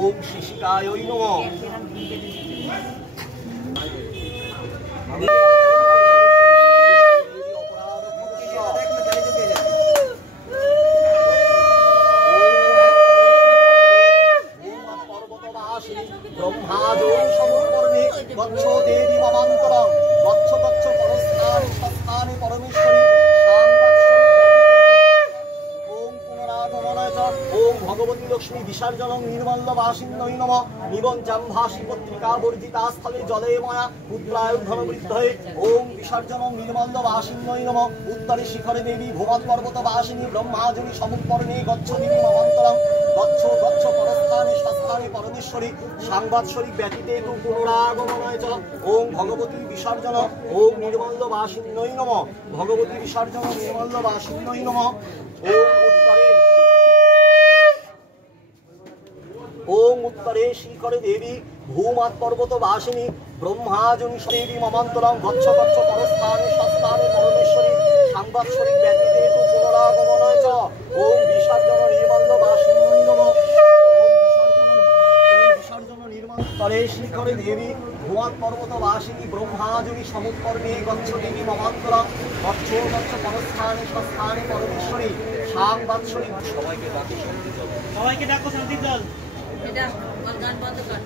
ওম শিশিকায় নমঃ। ব্রহ্মাজোনি সমর্পণে গচ্ছ দেবী মমান্তরং গচ্ছ গচ্ছ পরস্থানে সস্থানে পরমেশ্বরী ওম পুনরাগমনায় চ ওম ভগবতী লক্ষ্মী বিসর্জনং নির্মল্ল বাসিন্নৈ নমঃ নিবঞ্জাম্ভাসি পত্রিকা বর্জিতা স্থলে জলে ময়া পুত্রায়ুধন বৃদ্ধয়ে ওম বিসর্জনং নির্মল্ল বাসিন্নৈ নমঃ উত্তরে শিখরে দেবী ভূমৎ পর্বত বাসিনী ব্রহ্মাজুনি সমুৎপর্ণে গচ্ছ দেবী মমান্তরং গচ্ছ গচ্ছ পরস্থানে সস্থানে পরমেশ্বরী সাংবাৎসরিক ব্যতীতে তু পুনরাগমনায় চ ওম ভগবতী বিসর্জন ওম নির্মল্ল বাসিন্নৈ নমঃ ভগবতী বিসর্জন নির্মল্ল বাসিন্নৈ নমঃ ওম উত্তরে শিখরে দেবী ভূমৎ পর্বত বাসিনী ব্রহ্মাজুনি দেবী মমান্তরং গচ্ছ গচ্ছ পরস্থানে সস্থানে পরমেশ্বরী সাংবাৎসরিক ব্যতীতে তু পুনরাগমনায় চ ওম বিসর্জন নির্মল্ল বাসিন্নৈ নমঃ তরে শিখরে দেবী ভুয়াত পর্বত বাসিনী ব্রহ্মাজুনি সমুৎপর্ণে গচ্ছ দেবী মমান্তরং গচ্ছ গচ্ছ পরস্থানে সস্থানে পরমেশ্বরী সাংবাৎসরিক সবাইকে ডাকো শান্তির জল। এটা গান বন্ধ কর।